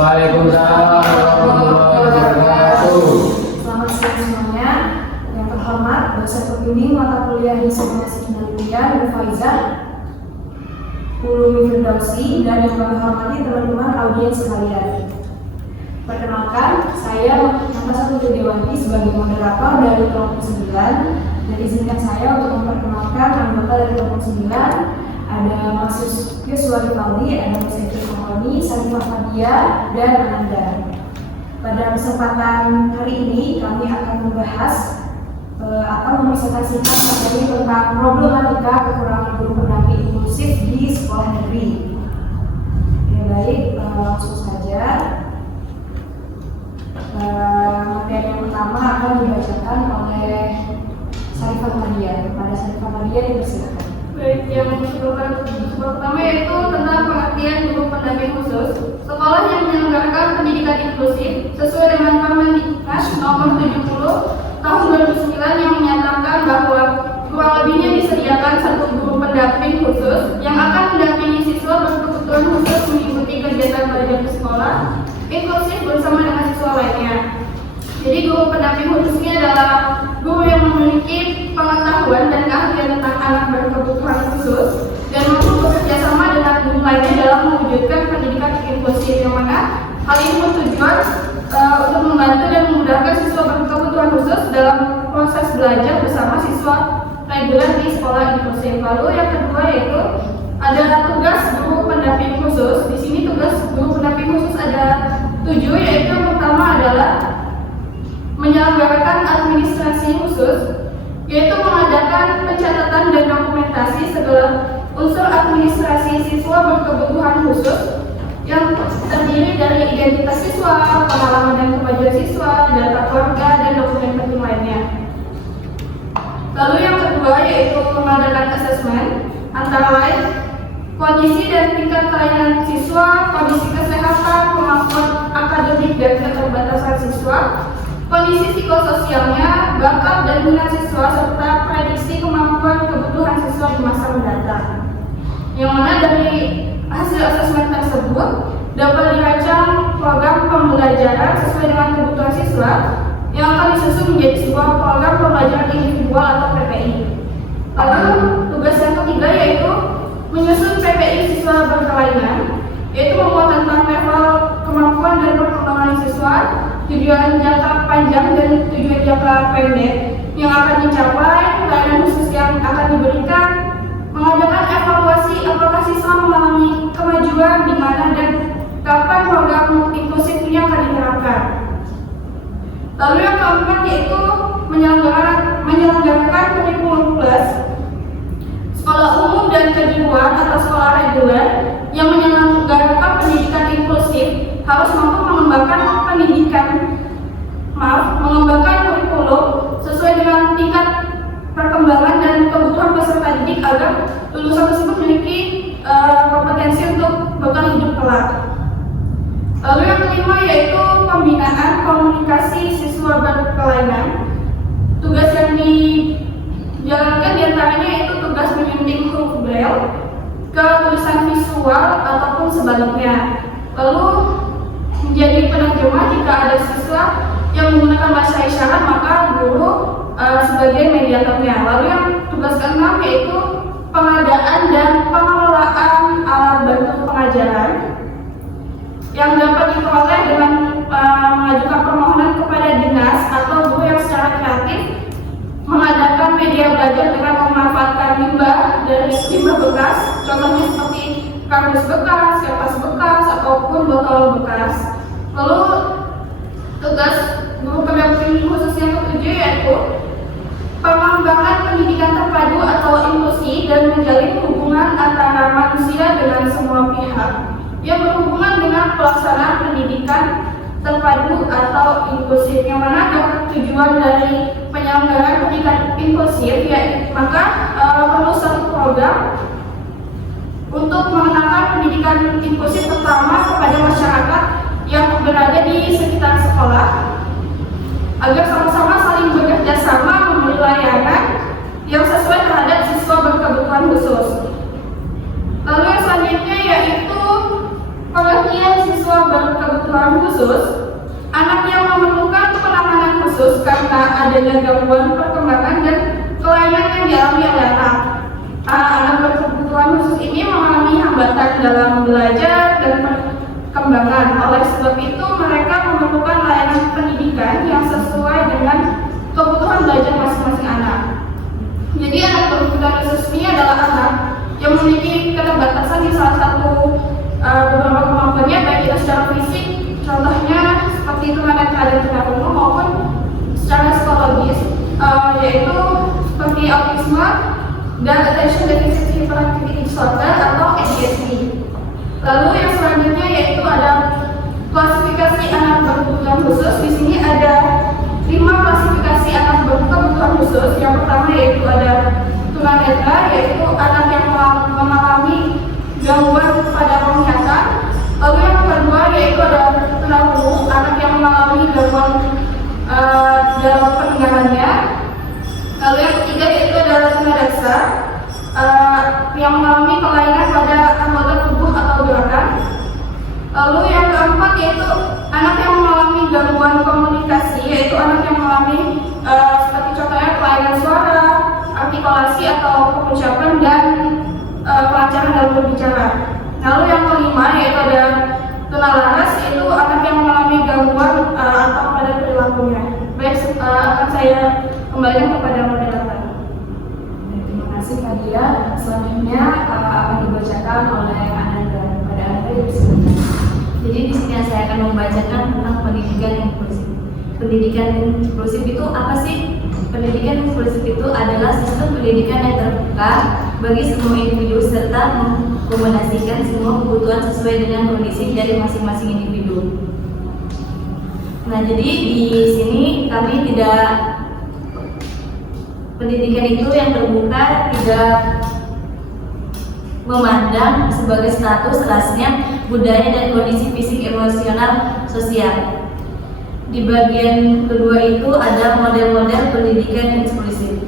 Waalaikumsalam warahmatullahi wabarakatuh. Selamat siang semuanya. Yang terhormat, dosen pembimbing mata kuliah Diseminasi Penelitian Faizah Ulumi Firdausi, dan yang kami hormati teman-teman audiens sekalian. Perkenalkan, saya Nama Satu Dewanti sebagai moderator dari kelompok 9, dan izinkan saya untuk memperkenalkan anggota dari kelompok 9. Ada Mas Yuswa Rivaldi, ada Mas Eki Komoni, Sarifah Fadia, dan Ananda. Pada kesempatan hari ini kami akan membahas atau mempresentasikan materi tentang problematika kekurangan guru pendamping inklusif di sekolah negeri. Ya, baik, langsung saja. Materi yang pertama akan dibacakan oleh Sarifah Fadia. Kepada Sarifah Fadia dipersilakan. Baik, yang pertama yaitu tentang pengertian guru pendamping khusus. Sekolah yang menyelenggarakan pendidikan inklusif sesuai dengan Permendiknas Nomor 70 Tahun 2009 yang menyatakan bahwa kurang lebihnya disediakan satu guru pendamping khusus yang akan mendampingi siswa berkebutuhan khusus mengikuti kegiatan belajar di sekolah inklusif bersama dengan siswa lainnya. Jadi guru pendamping khusus ini adalah guru yang memiliki pengetahuan dan keahlian tentang anak berkebutuhan khusus dan mampu bekerja sama dengan guru lainnya dalam mewujudkan pendidikan inklusif, yang mana hal ini bertujuan untuk membantu dan memudahkan siswa berkebutuhan khusus dalam proses belajar bersama siswa reguler di sekolah inklusif. Lalu yang kedua yaitu ada tugas guru pendamping khusus. Di sini tugas guru pendamping khusus ada 7, yaitu yang pertama adalah menyelenggarakan administrasi khusus, yaitu mengadakan pencatatan dan dokumentasi segala unsur administrasi siswa berkebutuhan khusus yang terdiri dari identitas siswa, pengalaman dan kemajuan siswa, data keluarga, dan dokumen penting lainnya. Lalu yang kedua yaitu mengadakan asesmen antara lain kondisi dan tingkat kelainan siswa, kondisi kesehatan, kemampuan akademik dan keterbatasan siswa, kondisi psikososialnya, bakat dan minat siswa, serta prediksi kemampuan kebutuhan siswa di masa mendatang. Yang mana dari hasil asesmen tersebut dapat dirancang program pembelajaran sesuai dengan kebutuhan siswa yang akan disusun menjadi sebuah program pembelajaran individual atau PPI. Lalu tugas yang ketiga yaitu menyusun PPI siswa berkelainan, yaitu memuat tentang level kemampuan dan perkembangan siswa, tujuan jangka panjang dan tujuan jangka pendek yang akan dicapai, pelayanan khusus yang akan diberikan, mengadakan evaluasi apakah siswa mengalami kemajuan di mana dan kapan program inklusif ini akan diterapkan. Lalu yang keempat yaitu menyelenggarakan kurikulum plus sekolah umum dan kejuruan atau sekolah reguler yang menyelenggarakan pendidikan inklusif harus mampu mengembangkan kurikulum sesuai dengan tingkat perkembangan dan kebutuhan peserta didik agar lulusan tersebut memiliki kompetensi untuk bekal hidup kelak. Lalu yang kelima yaitu pembinaan komunikasi siswa berkelainan. Tugas yang dijalankan diantaranya yaitu tugas menyunting huruf braille ke tulisan visual ataupun sebaliknya. Lalu menjadi penerjemah jika ada siswa yang menggunakan bahasa isyarat, maka guru sebagai mediatornya. Lalu yang tugas keenam yaitu pengadaan dan pengelolaan alat bantu pengajaran yang dapat diperoleh dengan mengajukan permohonan kepada dinas atau guru yang secara kreatif mengadakan media belajar dengan memanfaatkan limbah dari limbah bekas, contohnya seperti kardus bekas, kertas bekas, ataupun botol bekas. Lalu tugas guru pendamping khusus yang ketujuh yaitu pengembangan pendidikan terpadu atau inklusi dan menjalin hubungan antara manusia dengan semua pihak yang berhubungan dengan pelaksanaan pendidikan terpadu atau inklusif, yang mana tujuan dari penyelenggaraan pendidikan inklusif maka perlu satu program untuk mengenalkan pendidikan inklusif pertama kepada masyarakat yang berada di sekitar sekolah agar sama-sama saling bekerja sama memberi layanan yang sesuai terhadap siswa berkebutuhan khusus. Lalu yang selanjutnya yaitu pengertian siswa berkebutuhan khusus, anak yang memerlukan penanganan khusus karena adanya gangguan perkembangan dan kelainan yang dialami oleh anak. Anak berkebutuhan khusus ini mengalami hambatan dalam belajar dan perkembangan. Oleh sebab itu, mereka memerlukan layanan pendidikan yang sesuai dengan kebutuhan belajar masing-masing anak. Jadi anak berkebutuhan khusus ini adalah anak yang memiliki keterbatasan di salah satu beberapa kemampuannya, baik itu secara fisik, contohnya seperti tunanetra dan tunarungu, maupun secara psikologis, yaitu seperti autisme dan attention deficit hyperactivity disorder atau ADHD. Lalu yang selanjutnya yaitu ada klasifikasi anak berkebutuhan khusus. Di sini ada 5 klasifikasi anak berkebutuhan khusus. Yang pertama yaitu ada tunanetra, yaitu anak yang mengalami gangguan pada penglihatan. Lalu yang kedua yaitu ada tunarungu, anak yang mengalami gangguan dalam pendengarannya. Lalu yang ketiga yaitu adalah tunadaksa, yang mengalami kelainan pada anggota tubuh atau gerakan. Lalu yang keempat yaitu anak yang mengalami gangguan komunikasi, yaitu anak yang mengalami seperti contohnya kelainan suara, artikulasi atau pengucapan dan kelancaran dalam berbicara. Lalu yang kelima yaitu ada tunalaras, yaitu anak yang mengalami gangguan atau pada perilakunya. Baik, akan saya kembalikan kepada moderator. Terima kasih Kak Dia. Selanjutnya akan dibacakan oleh Ananda. Pada Ananda dipersilakan. Jadi di sini saya akan membacakan tentang pendidikan inklusif. Pendidikan inklusif itu apa sih? Pendidikan inklusif itu adalah sistem pendidikan yang terbuka bagi semua individu serta mengakomodasikan semua kebutuhan sesuai dengan kondisi dari masing-masing individu. Nah, jadi di sini kami tidak, pendidikan itu yang terbuka tidak memandang sebagai status, rasnya, budaya, dan kondisi fisik, emosional, sosial. Di bagian kedua itu ada model-model pendidikan inklusif.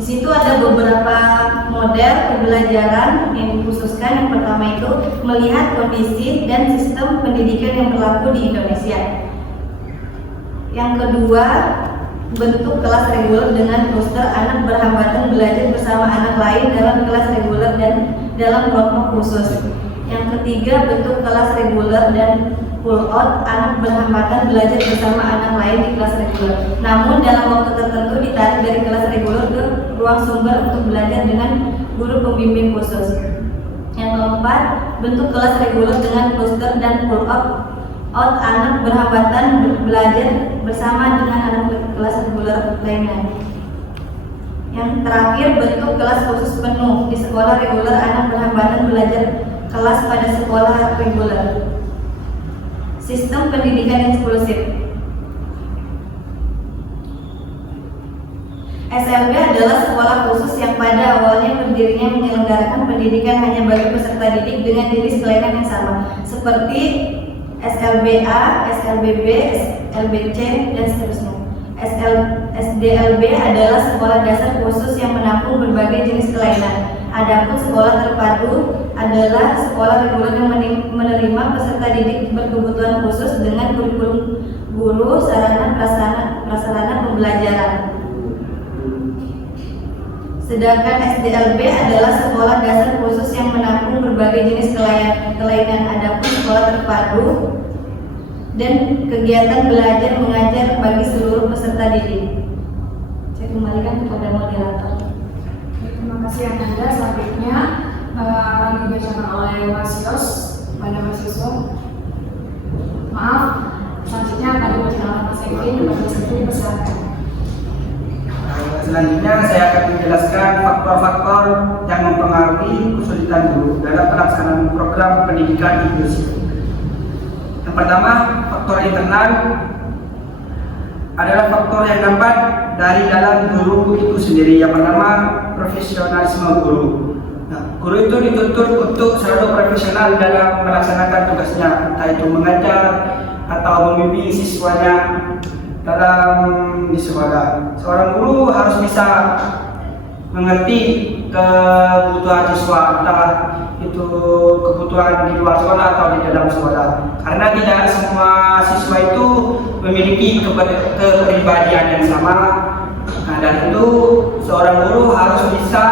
Di situ ada beberapa model pembelajaran yang dikhususkan. Yang pertama itu melihat kondisi dan sistem pendidikan yang berlaku di Indonesia. Yang kedua, bentuk kelas reguler dengan kluster anak berhambatan belajar bersama anak lain dalam kelas reguler dan dalam kelompok khusus. Yang ketiga, bentuk kelas reguler dan pull out anak berhambatan belajar bersama anak lain di kelas reguler, namun dalam waktu tertentu ditarik dari kelas reguler ke ruang sumber untuk belajar dengan guru pembimbing khusus. Yang keempat, bentuk kelas reguler dengan cluster dan pull out anak berhambatan belajar bersama dengan anak kelas reguler lainnya. Yang terakhir, bentuk kelas khusus penuh di sekolah reguler anak berhambatan belajar kelas pada sekolah reguler. Sistem pendidikan inklusif. SLB adalah sekolah khusus yang pada awalnya berdirinya menyelenggarakan pendidikan hanya bagi peserta didik dengan jenis kelainan yang sama, seperti SLBA, SLBB, SLBC, dan seterusnya. SDLB adalah sekolah dasar khusus yang menampung berbagai jenis kelainan. Adapun sekolah terpadu adalah sekolah reguler yang menerima peserta didik berkebutuhan khusus dengan kurikulum guru, sarana prasarana pembelajaran. Sedangkan SDLB adalah sekolah dasar khusus yang menampung berbagai jenis kelainan. Adapun sekolah terpadu dan kegiatan belajar mengajar bagi seluruh peserta didik. Saya kembalikan kepada moderator. Terima kasih Ananda. Selanjutnya akan dibacakan oleh Mas Yos pada mahasiswa. Maaf, selanjutnya akan dibacakan oleh Mas Evin. Mas Evin, persilakan. Selanjutnya saya akan menjelaskan faktor-faktor yang mempengaruhi kesulitan guru dalam pelaksanaan program pendidikan inklusif. Yang pertama, faktor internal adalah faktor yang dapat dari dalam guru itu sendiri. Yang pertama, profesionalisme guru. Nah, guru itu dituntut untuk selalu profesional dalam melaksanakan tugasnya, entah itu mengajar atau membimbing siswanya dalam di sekolah. Seorang guru harus bisa mengerti kebutuhan siswa, entah itu untuk kebutuhan di luar sekolah atau di dalam sekolah. Karena tidak semua siswa itu memiliki kepribadian yang sama. Nah, dan itu seorang guru harus bisa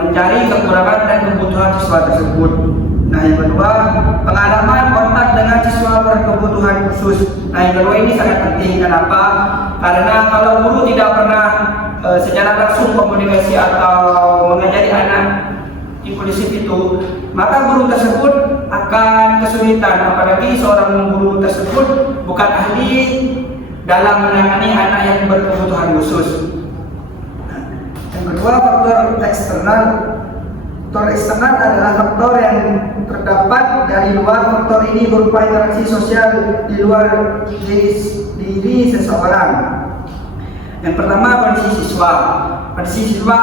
mencari kekurangan dan kebutuhan siswa tersebut. Nah, yang kedua, pengalaman kontak dengan siswa berkebutuhan khusus. Nah, yang kedua ini sangat penting. Kenapa? Karena kalau guru tidak pernah secara langsung komunikasi atau mengajari anak inklusif itu, maka guru tersebut akan kesulitan. Apalagi seorang guru tersebut bukan ahli dalam menangani anak yang berkebutuhan khusus. Yang kedua, faktor eksternal. Faktor eksternal adalah faktor yang terdapat dari luar. Faktor ini berupa interaksi sosial di luar diri seseorang. Yang pertama, kondisi siswa. Kondisi siswa,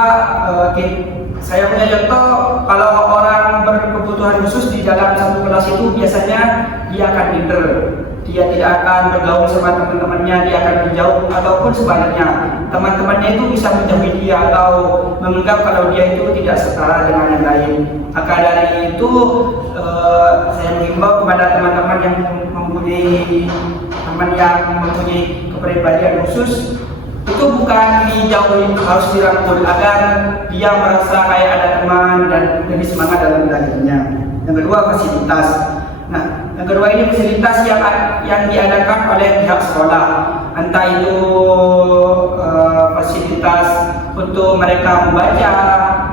saya punya contoh, kalau orang berkebutuhan khusus di dalam satu kelas itu biasanya dia akan pinter. Dia tidak akan bergaul sama teman-temannya, dia akan menjauh, ataupun sebaliknya teman-temannya itu bisa menjauhi dia atau menganggap kalau dia itu tidak setara dengan yang lain. Maka dari itu saya mengimbau kepada teman-teman yang mempunyai kepribadian khusus, itu bukan dijauhi, harus dirangkul agar dia merasa kayak ada teman dan lebih semangat dalam belajarnya. Yang kedua, fasilitas. Nah, yang kedua ini fasilitas yang diadakan oleh pihak sekolah, entah itu fasilitas untuk mereka membaca,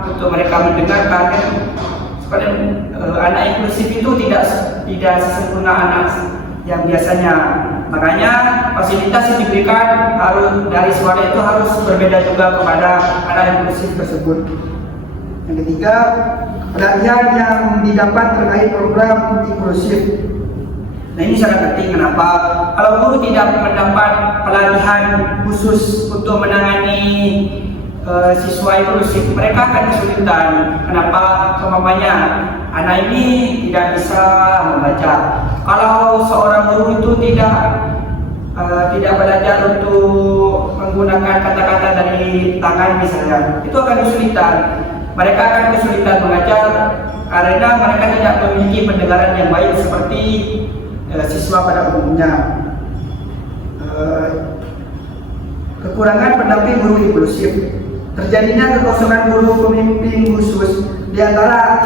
untuk mereka mendengarkan. Seperti anak inklusif itu tidak sesempurna anak yang biasanya. Makanya fasilitas yang diberikan harus dari sekolah itu harus berbeda juga kepada anak inklusif tersebut. Yang ketiga, pelatihan yang didapat terkait program inklusif. Nah, ini sangat penting. Kenapa? Kalau guru tidak mendapat pelatihan khusus untuk menangani siswa inklusif, mereka akan kesulitan. Kenapa? Umpamanya anak ini tidak bisa membaca. Kalau seorang guru itu tidak belajar untuk menggunakan kata-kata dari tangan misalnya, itu akan kesulitan. Mereka akan kesulitan mengajar karena mereka tidak memiliki pendengaran yang baik seperti siswa pada umumnya. Kekurangan pendamping guru inklusif. Terjadinya kekosongan guru pembimbing khusus di antara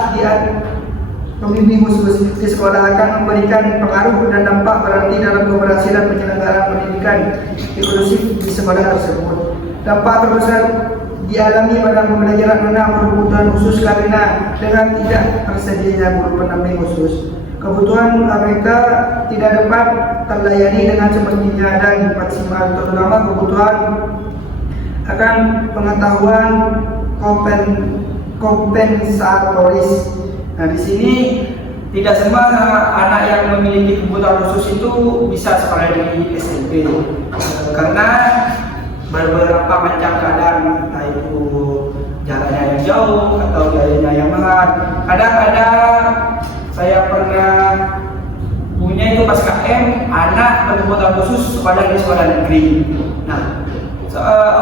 pembimbing khusus di sekolah akan memberikan pengaruh dan dampak berarti dalam keberhasilan penyelenggaraan pendidikan inklusif di sekolah tersebut. Dampak terbesar dialami pada pembelajaran anak berkebutuhan khusus karena dengan tidak tersedianya guru pendamping khusus, kebutuhan mereka tidak dapat terlayani dengan semestinya dan maksimal, terutama kebutuhan akan pengetahuan kompensatoris. Nah, di sini tidak semua anak yang memiliki kebutuhan khusus itu bisa sekolah di SMP, karena beberapa macam keadaan, entah itu jalannya yang jauh atau biayanya yang mahal. Kadang-kadang saya pernah punya itu pas KM, anak berkebutuhan khusus sekolah di sekolah negeri. Nah,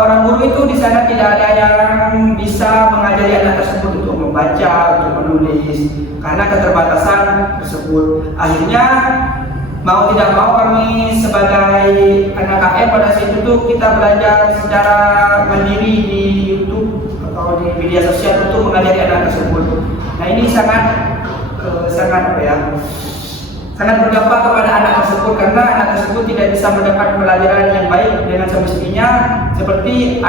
orang guru itu di sana tidak ada yang bisa mengajari anak tersebut untuk membaca, untuk menulis, karena keterbatasan tersebut. Akhirnya mau tidak mau kami sebagai anak KM pada situ tuh kita belajar secara mandiri di YouTube atau di media sosial untuk mengajari anak tersebut. Nah, ini sangat berdampak kepada anak tersebut, karena anak tersebut tidak bisa mendapat pelajaran yang baik dengan semestinya seperti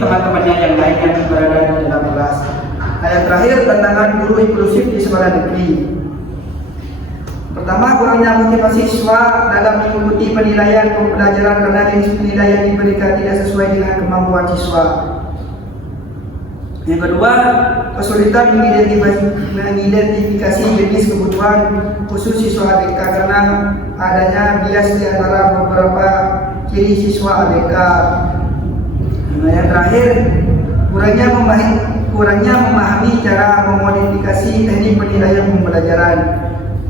teman-temannya yang lain yang berada di dalam kelas. Nah, yang terakhir, tantangan guru inklusif di sekolah negeri. Pertama, kurangnya motivasi siswa dalam mengikuti penilaian pembelajaran karena jenis penilaian diberikan tidak sesuai dengan kemampuan siswa. Yang kedua, kesulitan mengidentifikasi jenis kebutuhan khusus siswa ABK karena adanya bias di antara beberapa ciri siswa ABK. Nah, yang terakhir, kurangnya memahami cara memodifikasi teknik penilaian pembelajaran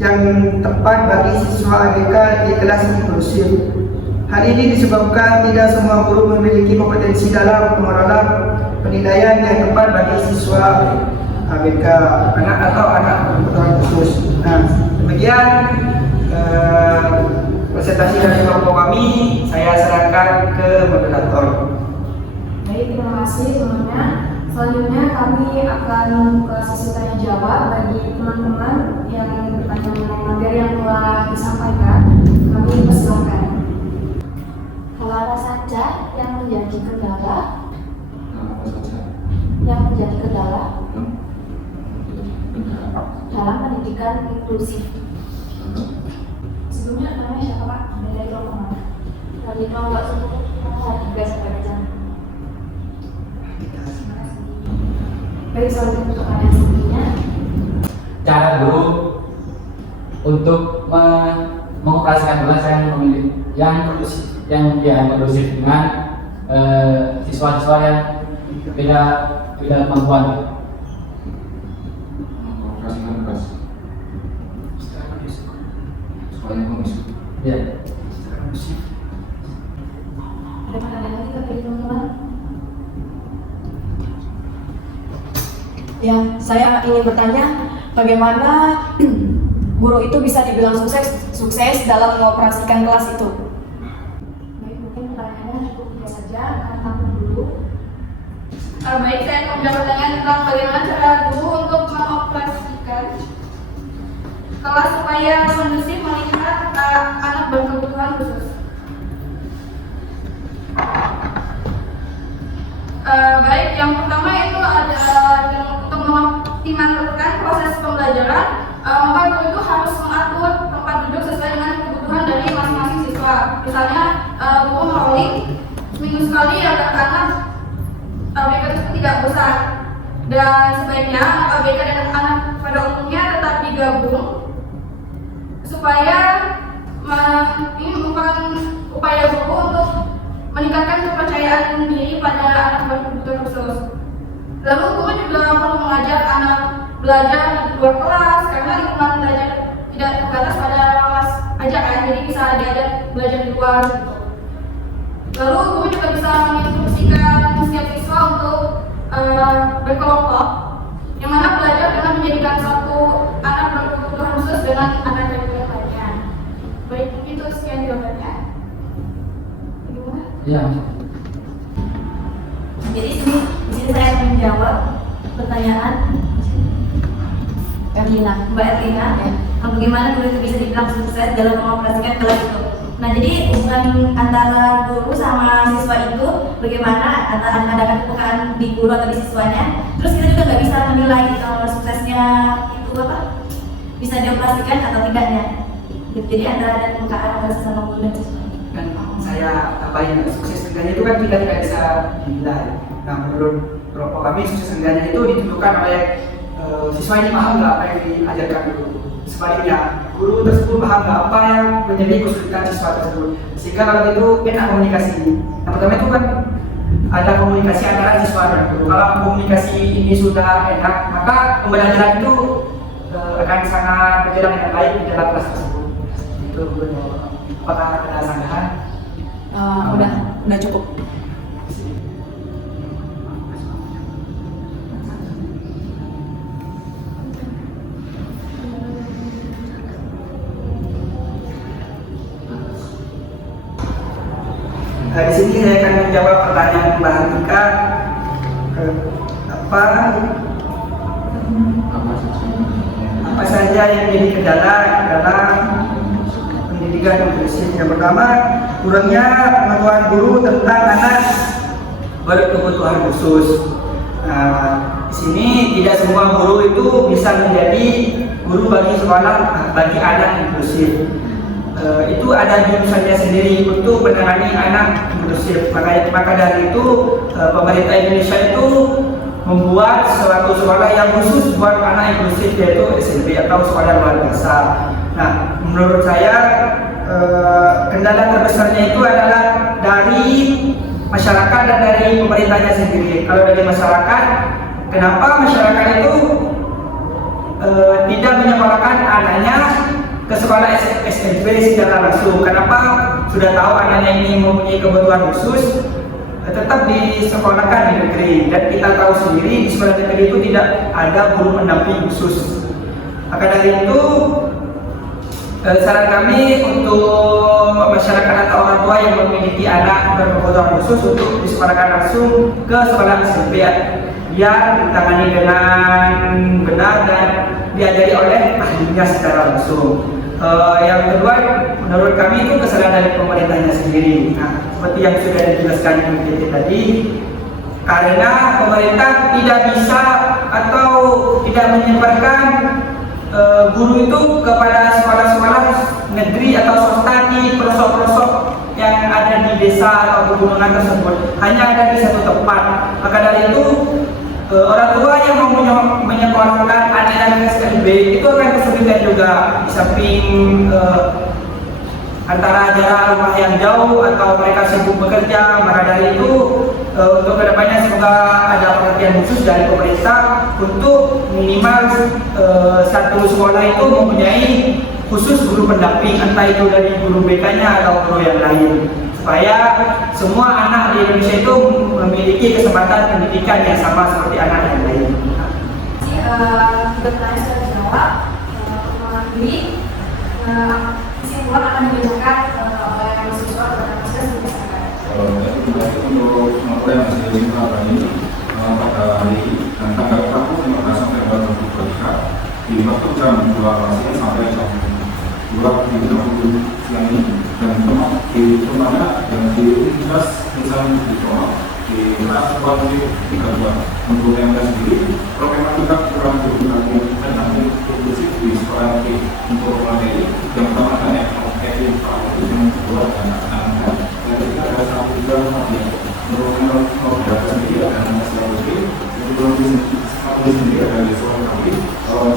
yang tepat bagi siswa ABK di kelas inklusif. Hal ini disebabkan tidak semua guru memiliki kompetensi dalam mengelola penilaian yang tepat bagi siswa ABK anak atau anak berkebutuhan khusus. Nah, demikian presentasi dari kelompok kami. Saya serahkan ke moderator. Baik, terima kasih semuanya. Selanjutnya kami akan membuka sesi tanya jawab bagi teman-teman yang ingin bertanya mengenai materi yang telah disampaikan. Kami persilakan. Hal apa saja yang menjadi kendala Apa saja? dalam pendidikan inklusif? Sebelumnya namanya siapa Pak? Dari kelompok mana? Dari kelompok 10 juga sebagai contoh. Baik, selanjutnya untuk pertanyaan selanjutnya. Cara guru untuk mengoperasikan kelas yang kondusif dengan siswa-siswa yang beda kemampuan. Mengoperasikan kelas supaya kondusif. Ya. Ada pertanyaan lagi dari teman-teman? Ya, saya ingin bertanya bagaimana guru itu bisa dibilang sukses dalam mengoperasikan kelas itu. Baik, mungkin pertanyaannya cukup mudah saja, akan tampil dulu. Baik, saya akan menjawab pertanyaan tentang bagaimana cara guru untuk mengoperasikan kelas supaya kondusif melihat anak berkebutuhan khusus. Baik, yang pertama itu ada untuk mengoptimalkan proses pembelajaran, maka guru itu harus mengatur tempat duduk sesuai dengan kebutuhan dari masing-masing siswa. Misalnya, guru merolling seminggu sekali agar anak ABK tersebut tidak bosan, dan sebaiknya ABK dan anak pada umumnya tetap digabung supaya ini merupakan upaya guru untuk meningkatkan kepercayaan diri pada anak berkebutuhan khusus. Lalu guru juga perlu mengajar anak belajar di luar kelas karena lingkungan belajar tidak terbatas pada kelas aja kan, jadi bisa diajar belajar di luar gitu. Lalu guru juga bisa menginstruksikan setiap siswa untuk berkelompok yang mana belajar dengan menjadikan satu anak berkebutuhan khusus dengan anak yang lainnya. Baik, mungkin itu sekian jawabannya. Gimana? Ya. Jadi di sini saya akan menjawab pertanyaan Mbak Erlina, bagaimana guru itu bisa dibilang sukses dalam mengoperasikan kelas itu. Nah, jadi hubungan antara guru sama siswa itu bagaimana antara ada kepekaan di guru atau di siswanya. Terus kita juga nggak bisa menilai suksesnya itu apa bisa dioperasikan atau tidaknya. Jadi ada kepekaan antara sesama guru dan siswa. Dan saya tambahin, sukses enggaknya itu kan tidak bisa dinilai. Nah, menurut kelompok kami sukses enggaknya itu ditentukan oleh siswa ini paham nggak apa yang diajarkan guru. Sebaliknya, guru tersebut paham nggak apa yang menjadi kesulitan siswa tersebut. Sehingga kalau itu enak komunikasi. Yang pertama itu kan ada komunikasi antara siswa dan guru. Kalau komunikasi ini sudah enak, maka pembelajaran itu akan sangat berjalan dengan baik di dalam kelas tersebut. Itu apakah ada sanggahan? Udah cukup. Di sini saya akan menjawab pertanyaan Mbak Hantika. Apa saja yang menjadi kendala dalam pendidikan inklusif? Yang pertama, kurangnya pengetahuan guru tentang anak berkebutuhan khusus. Di sini tidak semua guru itu bisa menjadi guru bagi anak inklusif. Itu ada jurusannya sendiri untuk menangani anak inklusif. Maka dari itu pemerintah Indonesia itu membuat suatu sekolah yang khusus buat anak inklusif, yaitu SMP atau sekolah luar biasa. Nah, menurut saya kendala terbesarnya itu adalah dari masyarakat dan dari pemerintahnya sendiri. Kalau dari masyarakat, kenapa masyarakat itu tidak menyekolahkan anaknya ke sekolah SMP secara langsung? Kenapa sudah tahu anaknya ini mempunyai kebutuhan khusus, tetap disekolahkan di negeri, dan kita tahu sendiri di sekolah negeri itu tidak ada guru pendamping khusus. Maka dari itu saran kami untuk masyarakat atau orang tua yang memiliki anak berkebutuhan khusus untuk disekolahkan langsung ke sekolah SMP biar ditangani dengan benar dan diajari oleh ahlinya secara langsung. Yang kedua, menurut kami itu kesalahan dari pemerintahnya sendiri. Nah, seperti yang sudah dijelaskan di tadi, karena pemerintah tidak bisa atau tidak menyebarkan guru itu kepada sekolah-sekolah negeri atau swasta di pelosok-pelosok yang ada di desa atau pegunungan tersebut, hanya ada di satu tempat. Maka dari itu orang tua yang mau menyekolahkan anak-anak SLB itu akan kesulitan juga, di samping antara jarak rumah yang jauh atau mereka sibuk bekerja. Maka dari itu untuk kedepannya semoga ada perhatian khusus dari pemerintah untuk minimal satu sekolah itu mempunyai khusus guru pendamping, entah itu dari guru BK-nya atau guru yang lain, supaya semua anak di Indonesia itu memiliki kesempatan pendidikan yang sama seperti anak yang lain. Bertanya sudah dijawab, mengakhiri kesimpulan akan dibacakan oleh mahasiswa kepada mahasiswa berdasarkan. Untuk apa yang masih dilakukan ini pada hari dan tanggal 15 sampai 23 di waktu jam 2 sampai jam 2:30 siang ini, dan tempat di tempatnya yang di Universitas Islam di kelas 32 untuk yang sendiri program kita kurang berguna dan nanti inklusif di sekolah negeri untuk materi yang pertama adalah materi yang kedua dan anak-anak. Dan kita ada satu juga untuk berapa sendiri ada masalah negeri untuk sendiri ada di sekolah negeri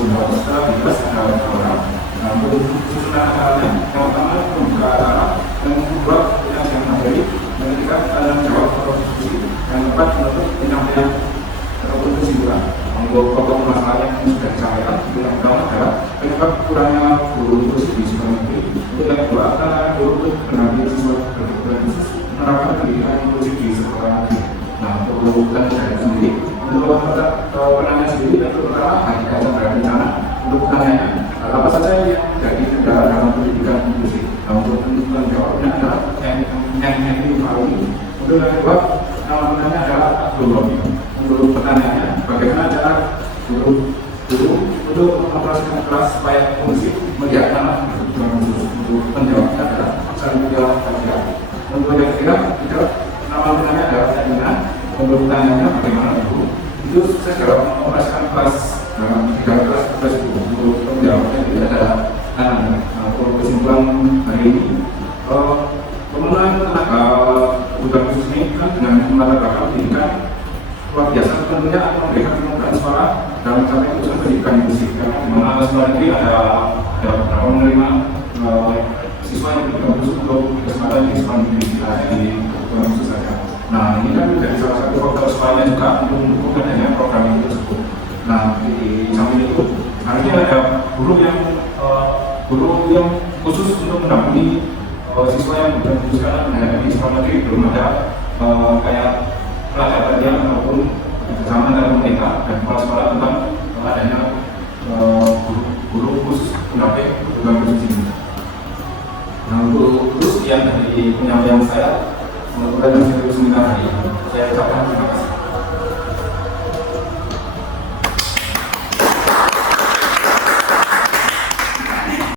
jumlah peserta bebas ada orang. Nah, untuk susunan acaranya yang pertama membuka acara, yang kedua yang materi, dan ketiga ada menjawab diskusi, yang keempat menutup penyampaian ataupun kesimpulan. Untuk pokok masalah yang sudah disampaikan, yang pertama adalah penyebab kurangnya guru khusus di sekolah negeri. Untuk yang kedua adalah guru pendamping siswa berkebutuhan khusus menerapkan pendidikan inklusif di sekolah negeri. Nah, untuk dan dari sendiri, untuk penanya sendiri, yang pertama hakikatnya berarti sana untuk pertanyaannya. Apa saja yang menjadi kendala dalam pendidikan inklusif? Nah, untuk menjawabnya adalah yang diketahui. Untuk yang kedua, namanya adalah agronomi. Untuk pertanyaannya, bagaimana cara guru untuk mengoperasikan kelas supaya inklusif melihat anak berkebutuhan khusus? Untuk menjawabnya adalah Santiago Kajian. Untuk yang ketiga, nama pertanyaan adalah pertanyaan. Untuk pertanyaannya, bagaimana guru itu sukses dalam mengoperasikan kelas dalam 3 kelas tersebut? Untuk menjawabnya tidak ada anak. Untuk kesimpulan hari ini, penggunaan tenaga kebutuhan khusus ini kan dengan melatar belakang pendidikan luar biasa, tentunya akan memberikan kemudahan sekolah dalam mencapai tujuan pendidikan inklusif. Karena di mana sekolah negeri ada beberapa menerima siswa yang berkebutuhan khusus untuk kesempatan di sekolah negeri, di kebutuhan khusus saja. Nah, ini kan menjadi salah satu faktor sekolahnya juga untuk mendukung adanya program ini tersebut. Nah, di samping itu harusnya ada guru yang khusus untuk mendampingi siswa yang berkebutuhan menghadapi sekolah negeri. Belum ada kayak pelajaran ataupun bersama dengan pemerintah dan kepala sekolah tentang adanya guru khusus pendamping kebutuhan khusus ini. Nah, untuk terus yang dari penyampaian saya, menurut saya masih terus hari saya